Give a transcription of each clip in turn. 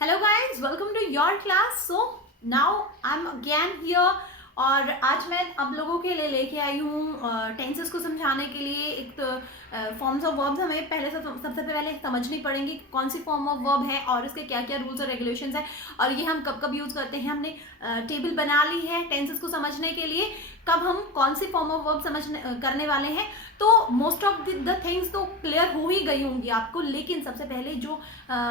Hello guys, welcome to your class. So now I am again here और आज मैं आप लोगों के लिए लेके आई हूँ टेंसेस को समझाने के लिए। एक तो फॉर्म्स ऑफ वर्ब्स हमें सबसे पहले समझनी पड़ेंगी कौन सी फॉर्म ऑफ वर्ब है और इसके क्या क्या रूल्स और रेगुलेशंस है और ये हम कब कब यूज़ करते हैं। हमने टेबल बना ली है टेंसेस को समझने के लिए, कब हम कौन सी फॉर्म ऑफ वर्ब करने वाले हैं। तो मोस्ट ऑफ द थिंग्स तो क्लियर हो ही गई होंगी आपको, लेकिन सबसे पहले जो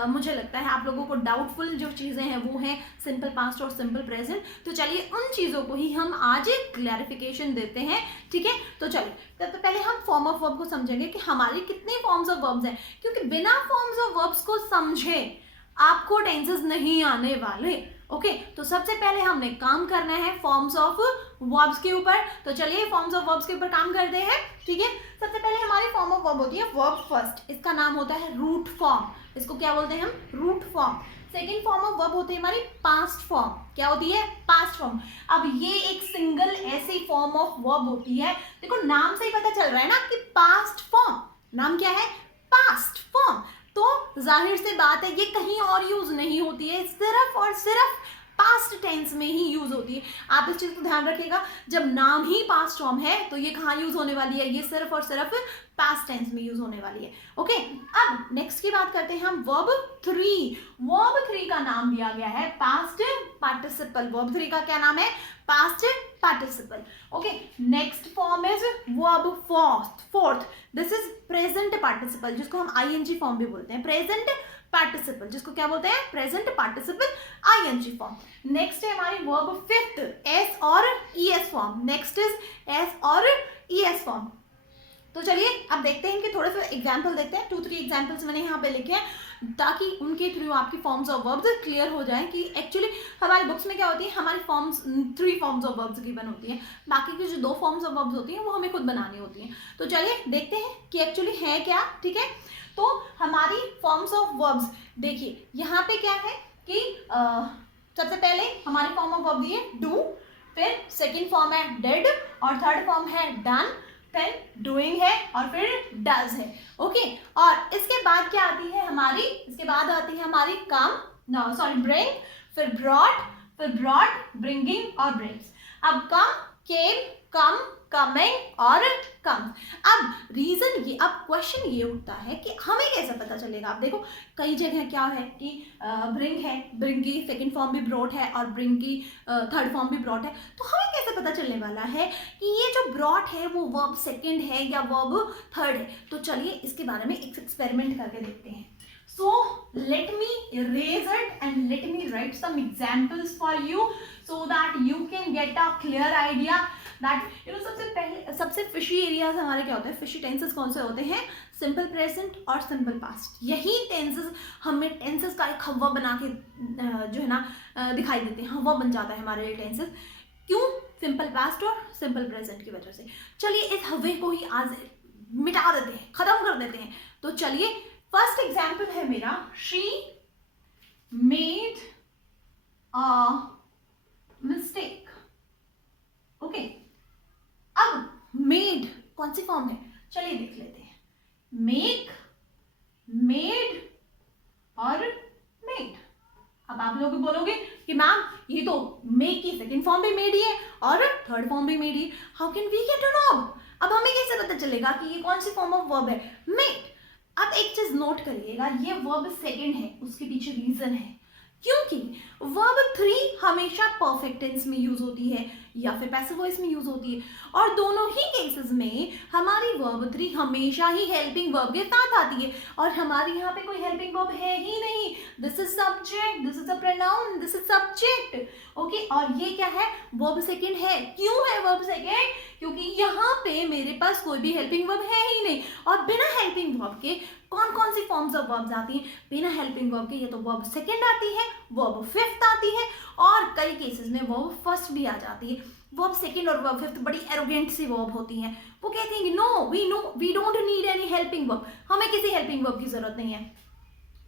मुझे लगता है आप लोगों को डाउटफुल जो चीज़ें हैं वो हैं सिंपल पास्ट और सिंपल प्रेजेंट। तो चलिए उन चीज़ों को ही हम आज एक क्लैरिफिकेशन देते हैं, ठीक है। तो चलिए तो पहले हम फॉर्म ऑफ वर्ब को समझेंगे कि हमारी कितने फॉर्म्स ऑफ वर्ब्स हैं, क्योंकि बिना फॉर्म्स ऑफ वर्ब्स को समझे आपको टेंसेस नहीं आने वाले। ओके तो सबसे पहले हमने काम करना है फॉर्म्स ऑफ वर्ब्स के ऊपर। तो चलिए फॉर्म्स ऑफ वर्ब्स के ऊपर काम करते हैं, ठीक है। सबसे पहले हमारी फॉर्म ऑफ वर्ब होती है वर्ब फर्स्ट, इसका नाम होता है रूट फॉर्म। इसको क्या बोलते हैं हम? Root form. Second form of verb होती है हमारी पास्ट फॉर्म। क्या होती है? Past form. अब ये एक सिंगल ऐसी फॉर्म ऑफ वर्ब होती है, देखो नाम से ही पता चल रहा है ना कि पास्ट फॉर्म। नाम क्या है? Past form. तो जाहिर सी बात है ये कहीं और यूज नहीं होती है, सिर्फ और सिर्फ पास्ट टेंस में ही यूज होती है। आप इस चीज को ध्यान रखिएगा, जब नाम ही पास्ट फॉर्म है तो ये कहाँ यूज होने वाली है? ये सिर्फ और सिर्फ पास्ट टेंस में यूज होने वाली है। ओके अब नेक्स्ट की बात करते हैं हम वर्ब 3। वर्ब 3 का नाम दिया गया है पास्ट पार्टिसिपल। वर्ब 3 का क्या नाम है? Past participle. Okay next form is verb fourth. This is present participle, जिसको हम आईएनजी फॉर्म भी बोलते हैं। प्रेजेंट पार्टिसिपल जिसको क्या बोलते हैं? Present participle ING form. Next है हमारी वर्ब फिफ्थ, एस और ES form. Next is S और ईएस फॉर्म। तो चलिए अब देखते हैं कि थोड़े से एग्जाम्पल देखते हैं। 2-3 एग्जाम्पल्स मैंने यहाँ पे लिखे हैं ताकि उनके थ्रू आपकी फॉर्म्स ऑफ वर्ब्स क्लियर हो जाए कि एक्चुअली हमारी बुक्स में क्या होती है, हमारी forms 3 forms of verbs given होती हैं, बाकी की जो 2 फॉर्म्स ऑफ वर्ब्स होती हैं वो हमें खुद बनानी होती हैं। तो चलिए देखते हैं कि एक्चुअली है क्या, ठीक है। तो हमारी फॉर्म्स ऑफ वर्ब्स देखिए यहाँ पे क्या है कि सबसे पहले हमारी फॉर्म ऑफ वर्ब दी है डू, फिर सेकेंड फॉर्म है डिड और थर्ड फॉर्म है डन, फिर डूइंग है और फिर डज है। ओके और इसके बाद क्या आती है हमारी? इसके बाद आती है हमारी ब्रिंग, फिर ब्रॉट, ब्रिंगिंग और ब्रिंग्स। अब कम, केम, कम, कमिंग और कम। अब रीजन ये, अब क्वेश्चन ये उठता है कि हमें कैसे पता चलेगा? आप देखो कई जगह क्या है कि ब्रिंग है, ब्रिंग की सेकंड फॉर्म भी ब्रॉट है और ब्रिंग की थर्ड फॉर्म भी ब्रॉट है। तो हमें कैसे पता चलने वाला है कि ये जो ब्रॉट है वो वर्ब सेकंड है या वर्ब थर्ड है? तो चलिए इसके बारे में एक एक्सपेरिमेंट करके देखते हैं। So let me erase it and let me write some examples for you so that you can get a clear idea that सबसे फिशी एरियाज हमारे क्या होते हैं? फिशी टेंसेस कौन से होते हैं? सिंपल प्रेजेंट और सिंपल पास्ट। यही टेंसेस हमें टेंसेस का एक हवा बना के जो है ना दिखाई देते हैं, हवा बन जाता है हमारे लिए टेंसेस। क्यों? सिंपल पास्ट और सिंपल प्रेजेंट की वजह से। चलिए इस हवे को ही आज मिटा देते हैं, खत्म कर देते हैं। तो चलिए फर्स्ट एग्जाम्पल है मेरा, she made a mistake. Okay अब मेड कौन सी फॉर्म है? चलिए देख लेते हैं। मेक, मेड और मेड। अब आप लोग बोलोगे कि मैम ये तो मेक की सेकंड फॉर्म भी मेड ही है और थर्ड फॉर्म भी मेड ही है, how can we get to know? अब हमें कैसे पता चलेगा कि ये कौन सी फॉर्म ऑफ वर्ब है? मेड। अब एक चीज नोट करिएगा, ये वर्ब सेकंड है, उसके पीछे रीजन है क्योंकि वर्ब 3 हमेशा परफेक्ट टेंस में यूज होती है या फिर पैसिव वॉइस में यूज होती है, और दोनों ही केसेस में हमारी वर्ब 3 हमेशा ही हेल्पिंग वर्ब के साथ आती है, और हमारे यहाँ पे कोई हेल्पिंग वर्ब है ही नहीं। This is subject, this is a pronoun, this is subject. Okay और ये क्या है? वर्ब सेकंड है। क्यों है वर्ब सेकंड? क्योंकि यहाँ पे मेरे पास कोई भी हेल्पिंग वर्ब है ही नहीं, और बिना हेल्पिंग वर्ब के कौन कौन सी फॉर्म्स ऑफ वर्ब्स आती हैं? बिना हेल्पिंग वर्ब के ये तो वर्ब सेकंड आती है, वर्ब फिफ्थ आती है, और कई केसेस में वर्ब फर्स्ट भी आ जाती है। वर्ब सेकंड और वर्ब फिफ्थ बड़ी एरोगेंट सी वर्ब होती हैं, वो कहती हैं कि no we don't need any helping verb, हमें किसी हेल्पिंग वर्ब की जरूरत नहीं है।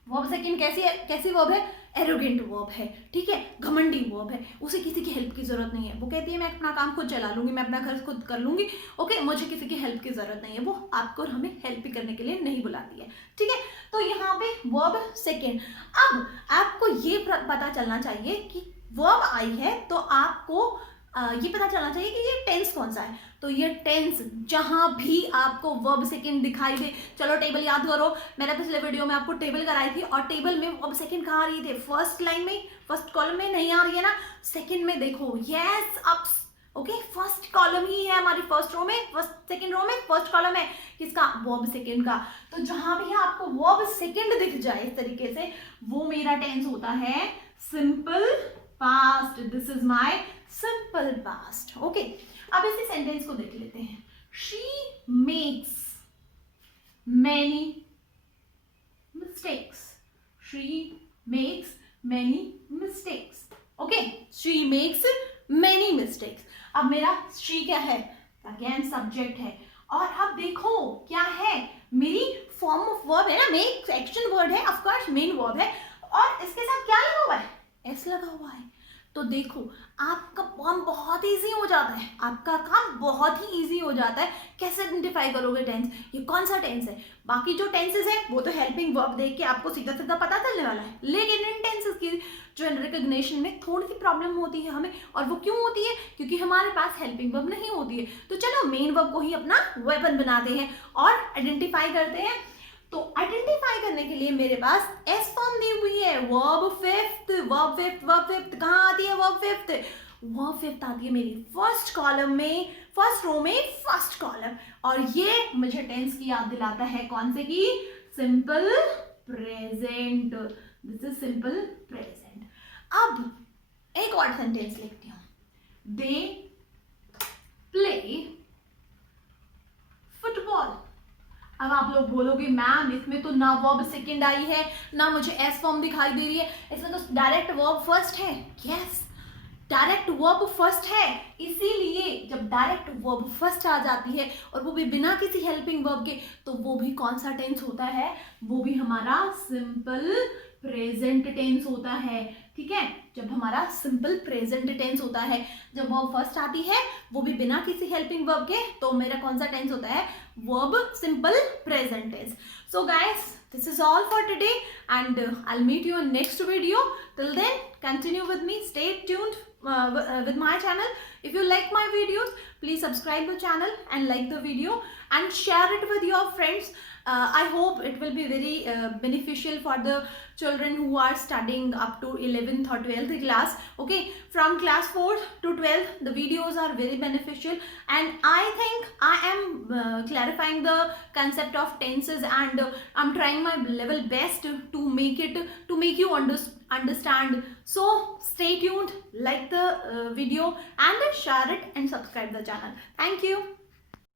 वर्ब सेकंड कैसी वर्ब है? एरोगेंट वर्ब है, ठीक है, घमंडी वर्ब है, उसे किसी की हेल्प की जरूरत नहीं है। वो कहती है मैं अपना काम खुद चला लूंगी, मैं अपना घर खुद कर लूंगी, ओके, मुझे किसी की हेल्प की जरूरत नहीं है। वो आपको और हमें हेल्प भी करने के लिए नहीं बुलाती है, ठीक है। तो यहाँ पे वर्ब सेकेंड। अब आपको ये पता चलना चाहिए कि वर्ब आई है तो आपको ये पता चलना चाहिए कि ये टेंस कौन सा है। तो ये टेंस जहां भी आपको वर्ब सेकंड दिखाई दे, चलो टेबल याद करो, मैंने पिछले वीडियो में आपको टेबल कराई थी और टेबल में वर्ब सेकंड कहाँ आ रही थे? फर्स्ट लाइन में, फर्स्ट कॉलम में नहीं आ रही है ना, सेकंड में देखो, yes oops, okay, first column ही है हमारी, फर्स्ट रो में, फर्स्ट सेकंड रो में फर्स्ट कॉलम है किसका? वर्ब सेकंड का। तो जहां भी आपको वर्ब सेकंड दिख जाए इस तरीके से, वो मेरा टेंस होता है simple past. This is my simple past, okay. अब इसी सेंटेंस को देख लेते हैं। She makes many mistakes, she makes many mistakes, okay, she makes many mistakes. अब मेरा शी क्या है? अगेन सब्जेक्ट है, और अब देखो क्या है, मेरी फॉर्म ऑफ वर्ब है ना, मेक एक्शन वर्ड है, ऑफ कोर्स मेन वर्ब है, और इसके साथ क्या लगा हुआ है? एस लगा हुआ है। तो देखो आपका काम बहुत इजी हो जाता है, आपका काम बहुत ही इजी हो जाता है। कैसे आइडेंटिफाई करोगे टेंस, ये कौन सा टेंस है? बाकी जो टेंसेस है वो तो हेल्पिंग वर्ब देख के आपको सीधा सीधा पता चलने वाला है, लेकिन इन टेंसेस की जो रिकग्निशन में थोड़ी सी प्रॉब्लम होती है हमें। और वो क्यों होती है? क्योंकि हमारे पास हेल्पिंग वर्ब नहीं होती है। तो चलो मेन वर्ब को ही अपना वेपन बनाते हैं और आइडेंटिफाई करते हैं। तो आइडेंटिफाई करने के लिए मेरे पास एस फॉर्म दी हुई है, वर्ब फिफ्थ। वर्ब फिफ्थ कहाँ आती है? वर्ब फिफ्थ आती है मेरी फर्स्ट कॉलम में, फर्स्ट रो में, फर्स्ट कॉलम। और ये मुझे टेंस की याद दिलाता है, कौन से की? Simple present. This is simple present. अब एक और सेंटेंस लिखती हूं, दे प्ले फुटबॉल। अब आप लोग बोलोगे मैम इसमें तो ना वर्ब सेकंड आई है, ना मुझे एस फॉर्म दिखाई दे रही है, इसमें तो डायरेक्ट वर्ब फर्स्ट है। यस, डायरेक्ट वर्ब फर्स्ट है, इसीलिए जब डायरेक्ट वर्ब फर्स्ट आ जाती है और वो भी बिना किसी हेल्पिंग वर्ब के, तो वो भी कौन सा टेंस होता है? वो भी हमारा सिंपल प्रेजेंट टेंस होता है, ठीक है। जब हमारा सिंपल प्रेजेंट टेंस होता है, जब वर्ब फर्स्ट आती है वो भी बिना किसी हेल्पिंग वर्ब के, तो मेरा कौन सा टेंस होता है? Verb simple present tense. So guys, this is all for today, and I'll meet you in next video. Till then, continue with me, stay tuned with my channel. If you like my videos, please subscribe the channel and like the video and share it with your friends. I hope it will be very beneficial for the children who are studying up to 11th or 12th class. Okay, from class 4th to 12th, the videos are very beneficial, and I think I am clarifying the concept of tenses, and I'm trying my level best to make you understand. So stay tuned, like the video and share it and subscribe the channel. Thank you.